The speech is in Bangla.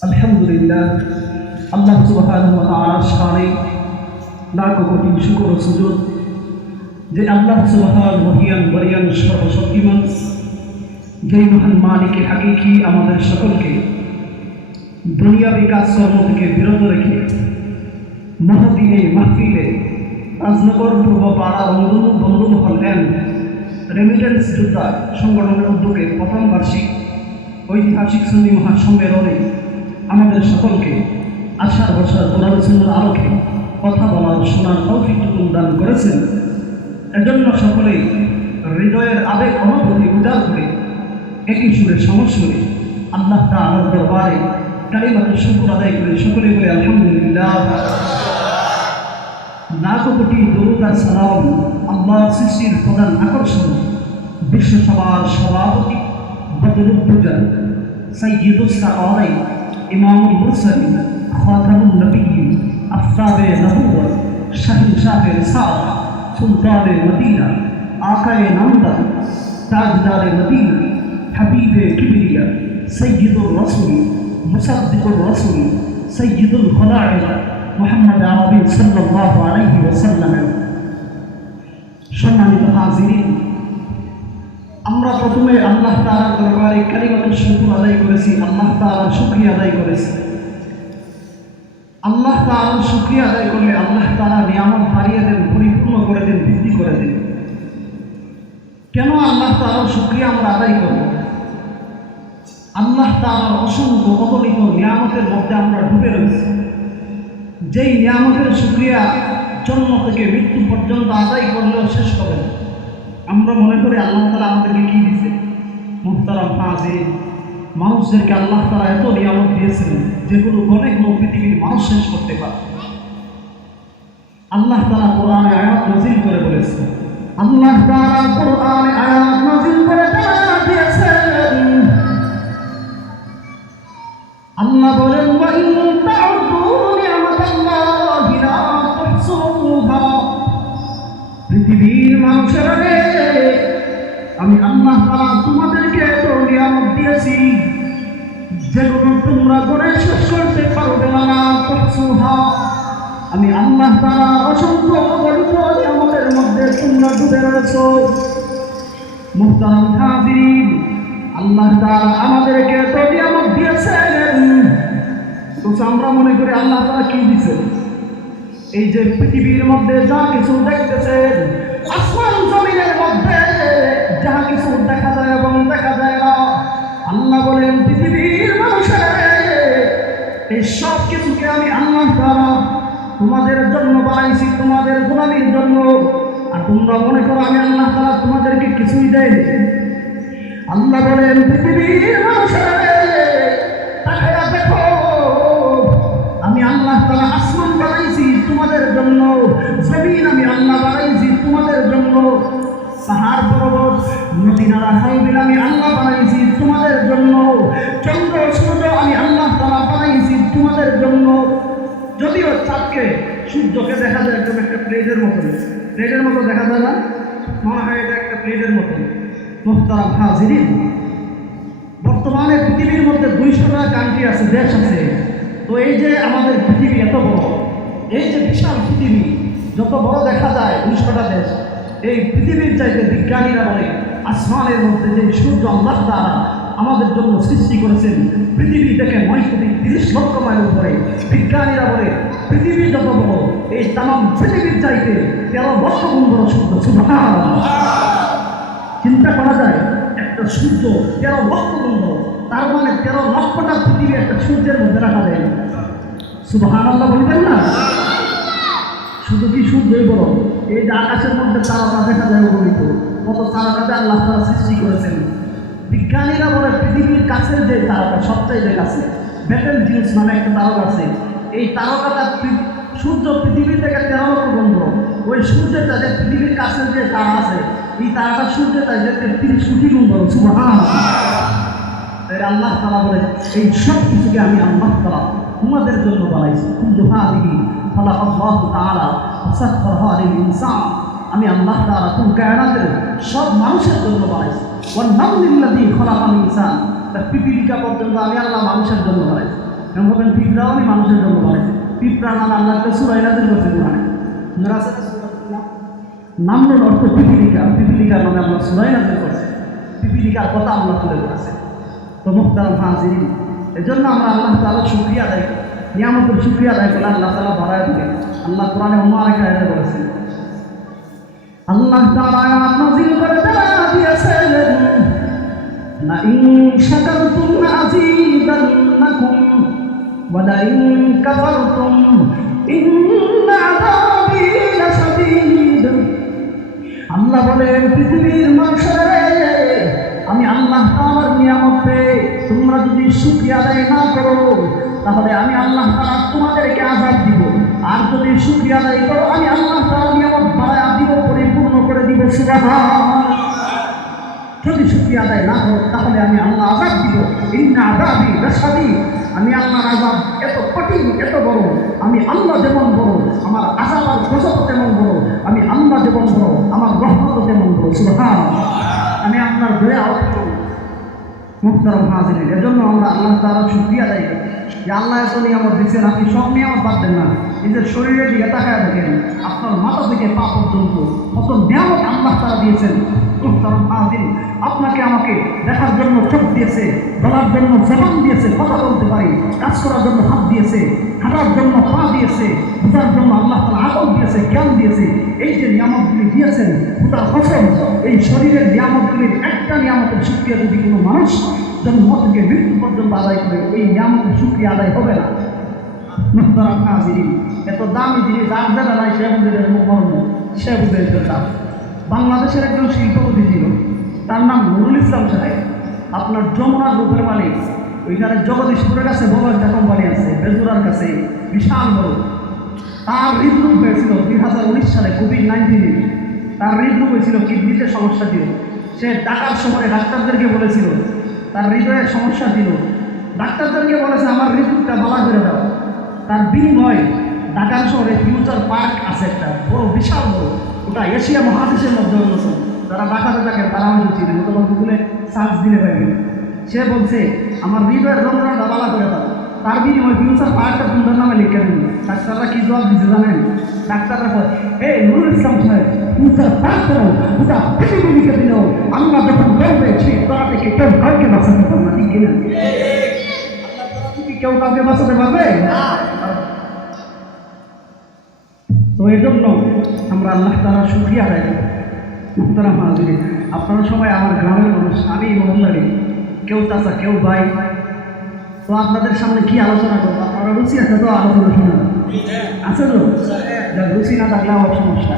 আলহামদুলিল্লাহ, আল্লাহ সুবহানাহু ওয়া তাআলার শানে লাখ কোটি শুকর ও সুজুদ যে আল্লাহ সুবহানাহু ওয়া সর্বশক্তিমান, যেই মহান মালিকে হাকিকি আমাদের সকলকে দুনিয়াবি কাজকর্ম থেকে বিরত রেখে মহতী এই মাহফিলে রাজনগর পূর্ব পাড়া বন্ধুমহল এন্ড রেমিটেন্স যোদ্ধা সংগঠনের উদ্যোগে প্রথম বার্ষিক ঐতিহাসিক সুন্নি মহাসম্মেলনে আমাদের সকলকে আশার বছর কোরআন সুন্নাহর আলোকে কথা বলার শোনার তৌফিক দান করেছেন। এজন্য সকলেই হৃদয়ের আবেগ অনুভূতি উজাড় করে একই সুরে সমস্যরে আল্লাহ তাআলার দরবারে কালিমাতুশ শুকর আদায় করে সকলে বলে আলহামদুলিল্লাহ। লাখ কোটি দরুদ আর সালাম আল্লাহর সৃষ্টির প্রধান আকর্ষণ বিশ্বসভার সভাপতি বদরুদ্দোজা সাইয়্যিদুস সাহাবায়ে ইমামুল মুরসালিন খাতামুন নবিয়্যিন আফতাবে নবুওয়াত শাহনশাহে রিসালা সুলতানে মদিনা আকায়ে নামদান তাজদারে মদিনা হাবিবে কিবরিয়া সাইয়্যিদুর রাসূল মুসাদ্দিকুর রাসূল সাইয়্যিদুল খলায়েক মুহাম্মদ আরবি সাল্লাল্লাহু আলাইহি ওয়াসাল্লাম। সম্মানিত হাজিরিন, আমরা প্রথমে আল্লাহ তাআলার দরবারে কালিমাতুশ শুকর আদায় করেছি, আল্লাহ তাআলার শুকরিয়া আদায় করেছি। আল্লাহ তাআলার শুকরিয়া আদায় করলে আল্লাহ তাআলা নিয়ামত বাড়িয়ে দেন, পরিপূর্ণ করে দেন, বৃদ্ধি করে দেন। কেন আল্লাহ তাআলার শুকরিয়া আমরা আদায় করব? আল্লাহ তাআলার অসংখ্য অগণিত নিয়ামতের মধ্যে আমরা ডুবে রয়েছি। যেই নিয়ামতের শুকরিয়া জন্ম থেকে মৃত্যু পর্যন্ত আদায় করলেও শেষ হবে না। আমরা মনে করি আল্লাহ তাআলা আমাদেরকে কি দিয়েছে। মুহতারাম হাজিরিন, মানুষদেরকে আল্লাহ তাআলা এত নিয়ামত দিয়েছেন যেগুলো অনেক পৃথিবীর মানুষ শেষ করতে পারে। আল্লাহ তাআলা কোরআনে আয়াত নাযিল করে বলেছেন, আল্লাহ তাআলা কোরআনে আয়াত নাযিল করে দিয়েছেন, আল্লাহ বলেন ওয়া ইন তা'উদু নি'মাতাল্লাহি লা তুহসুহা। পৃথিবীর মানুষেরা রে, আমি আল্লাহ তাআলা তোমাদেরকে এত নিয়ামত দিয়েছি যেগুলো তোমরা করে শেষ করতে পারবে না। তুহসুহা, আমি আল্লাহ তাআলা অসংখ্য অগণিত নিয়ামতের মধ্যে তোমরা ডুবে রয়েছো। মুহতারাম হাজিরিন, আল্লাহ তাআলা আমাদেরকে এত নিয়ামত দিয়েছেন, তো আমরা মনে করি আল্লাহ তাআলা কি দিয়েছেন। এই যে পৃথিবীর মধ্যে যা কিছু দেখতেছেন, আসমান জমিনের মধ্যে যা কিছু দেখা যায় এবং দেখা যায় না, আল্লাহ বলেন পৃথিবীর মানুষের এই সব কিছুকে আমি আল্লাহ তাআলা তোমাদের জন্য বানাইছি, তোমাদের গোলামির জন্য। আর তোমরা মনে করো আমি আল্লাহ তাআলা তোমাদেরকে কিছুই দেই। আল্লাহ বলেন পৃথিবীর মানুষের তাকায়া দেখো, আমি আল্লাহ তাআলা আসমান বানাইছি তোমাদের জন্য, জমিন আমি আল্লাহ বানাইছি তোমাদের জন্য, পাহাড় পর্বত নদী নালা খাল বিল আমি আল্লাহ বানাইছি তোমাদের জন্য, চন্দ্র সূর্য আমি আল্লাহ তাআলা বানাইছি তোমাদের জন্য। যদিও চাঁদকে সূর্যকে দেখা যায় একদম একটা প্লেটের মতো দেখা যায় না, মনে হয় এটা একটা প্লেটের মতো। মুহতারাম হাজিরিন, বর্তমানে পৃথিবীর মধ্যে 200টা কান্ট্রি আছে, দেশ আছে। তো এই যে আমাদের পৃথিবী এত বড়, এই যে বিশাল পৃথিবী যত বড় দেখা যায় 200টা দেশ, এই পৃথিবীর চাইতে বিজ্ঞানীরা বলে আসমানের মধ্যে যে সূর্য আল্লাহ তাআলা আমাদের জন্য সৃষ্টি করেছেন পৃথিবী থেকে 930 লক্ষ মাইল উপরে। বিজ্ঞানীরা বলে পৃথিবী যত বড়, এই তামাম পৃথিবীর চাইতে 13 লক্ষ গুণ বড় সূর্য। সুবহানাল্লাহ, চিন্তা করা যায় একটা সূর্য 13 লক্ষ গুণ বড়, তার মানে 13 লক্ষটা পৃথিবী একটা সূর্যের মধ্যে রাখা যায়। সুবহানাল্লাহ বলবেন না? শুধু কি সূর্যই বড়, এই যে আকাশের মধ্যে তারকা দেখা যায় অগণিত, কত তারকাতে আল্লাহ তাআলা সৃষ্টি করেছেন। বিজ্ঞানীরা বলে পৃথিবীর কাছের যে তারকা সবচাইতে কাছে ব্যাটেল জিউস নামে একটা তারকা আছে। এই তারকাটা সূর্য পৃথিবী থেকে 13 লক্ষ গুণ বড়। ওই সূর্যটা যে পৃথিবীর কাছের যে তারা আছে, এই তারাটা সূর্যটা যে 33 কোটি গুণ বড়। সুবহানাল্লাহ, আল্লাহ তাআলা বলে এই সব কিছুকে আমি আল্লাহ তাআলা তোমাদের জন্য বানাইছি। কুল্লু হাযিহি খালাকাল্লাহু তাআলা ওয়া সাখখারাহা লিল ইনসান, আমি আল্লাহ তাআলা কুল কায়নাতের সব মানুষের জন্য বানাইছি। ওয়ান নামলিল্লাযী খালাকাল ইনসান, পিপিলিকা পর্যন্ত আমি আল্লাহ মানুষের জন্য বানাইছি। এমন বলবেন পিঁপড়াও আমি মানুষের জন্য বানাইছে। পিঁপড়া নাম আল্লাহকে সুরাই নাজিল করছে কোরআনে। নামর অর্থ পিপিলিকা, পিপিলিকার নামে আল্লাহ সুরাই নাজিল করছে, পিপিলিকার কথা আল্লাহ তুলে ধরেছে। তো মুহতারাম হাজিরিন, এই জন্য আমরা আল্লাহ তাআলার শুকরিয়া আদায় করি, নিয়ামতের শুকরিয়া আদায় করলে আল্লাহ তাআলা বাড়ায় দিবেন। আল্লাহ কোরআনে অন্য আরেকটা আয়াতে বলেছেন, আল্লাহ তাআলা আয়াত নাযিল করে দিয়েছেন, লা ইন শাকারতুম লাযীদান্নাকুম ওয়া লা ইন কাফারতুম ইন্না আযাবী লাশাদীদ। আল্লাহ বলেন, পৃথিবীর মানুষেরা, আমি আল্লাহ তাআলার নিয়ামতে তোমরা যদি শুকরিয়া আদায় না করো তাহলে আমি আল্লাহ তাআলা তোমাদেরকে আযাব দিব, আর যদি শুকরিয়া আদায় করো আমি আল্লাহ তাআলা নিয়ামত বাড়ায়া দিব, পরিপূর্ণ করে দিব। সুবহানাল্লাহ। যদি শুকরিয়া আদায় না করো তাহলে আমি আল্লাহ আযাব দিব। ইন্না আযাবী লাশাদীদ। আমি আল্লাহর আযাব এত কঠিন, এত বড়। আমি আল্লাহ যেমন বড়, আমার আযাব আর গজব তেমন বড়। আমি আল্লাহ যেমন বড়, আমার রহমত তেমন বড়। সুবহানাল্লাহ। আমি আপনার দয়া মুহতারাম হাজিরিন, এজন্য আমরা আল্লাহ তাআলার শুকরিয়া আদায় করি যে আল্লাহ এত নিয়ামত দিচ্ছেন, আপনি সব নিয়ামত বাদ দেন না। নিজের শরীরের দিকে তাকায় দেখেন, আপনার মাথা থেকে পা পর্যন্ত কত নিয়ামত আল্লাহ তাআলা দিয়েছেন। মুহতারাম হাজিরিন, আপনাকে আমাকে দেখার জন্য চোখ দিয়েছে, বলার জন্য জবান দিয়েছে, কথা বলতে পারি, কাজ করার জন্য হাত দিয়েছে, হাঁটার জন্য পা দিয়েছে, বোঝার জন্য আল্লাহ তাআলা আকল দিয়েছে, জ্ঞান দিয়েছে। এই যে নিয়ামতগুলি দিয়েছেন খোদার কসম, এই শরীরের নিয়ামতগুলির একটা নিয়ামতের শুকরিয়া যদি কোনো মানুষ জন্ম থেকে মৃত্যু পর্যন্ত আদায় করে, এই নিয়ামতের শুকরিয়া আদায় হবে না। মুহতারাম হাজিরিন, এত দামি জিনিস যার জানা নাই সে বুঝে মর্ম, সে বুঝে দাম। বাংলাদেশের একজন শিল্পপতি ছিল, তার নাম নুরুল ইসলাম সাহেব। আপনার যমুনার রূপের মালিক, ওইখানে জগদীশপুরের কাছে বড় একটা কোম্পানি আছে, বেজুরার কাছে, বিশাল বড়। তার হৃদরোগ হয়েছিল 2019 সালে, কোভিড-19। তার হৃদরোগ হয়েছিল, কিডনিতে সমস্যা ছিল। সে ঢাকার শহরে ডাক্তারদেরকে বলেছিল তার হৃদয়ের সমস্যা ছিল। ডাক্তারদেরকে বলেছে আমার হৃদরোগটা ভালো করে দাও। তার বিনিময় ঢাকার শহরে ফিউচার পার্ক আছে একটা বড়, বিশাল বড়, ওটা এশিয়া মহাদেশের মধ্যে অন্যতম। যারা ঢাকাতে থাকেন তারা আমি চিনি, নতুন গুগলে সার্চ দিলে পাইবেন। সে বলছে আমার হৃদয়ের যন্ত্রণাটা ভালো করে দাও। তার বিনিময় ফিউচার পার্কটা সুন্দর নামে লিখে দিন। ডাক্তাররা কি জবাব দিতে জানেন? ডাক্তাররা বলে, এই নুরুল ইসলাম সাহেব, ফিউচার পার্ক করো, ওটা পৃথিবী লিখে দিল। আমরা যখন বলবে সেই তোরা থেকে কেউ কাউকে বাঁচাতে পারবে না, ঠিক কিনা? কেউ কাউকে বাঁচাতে পারবে না। তো এই জন্য আমরা আল্লাহ তাআলার শুকরিয়া আদায় করি। মুহতারাম হাজিরিন, আপনারা সবাই আমার গ্রামের মানুষ, আমি মহল্লারি, কেউ চাচা, কেউ ভাই। তো আপনাদের সামনে কি আলোচনা করবো? আপনারা রুচি আছে তো আলোচনা শোনা আছে তো? যা রুচি না থাকলে আমার সমস্যা।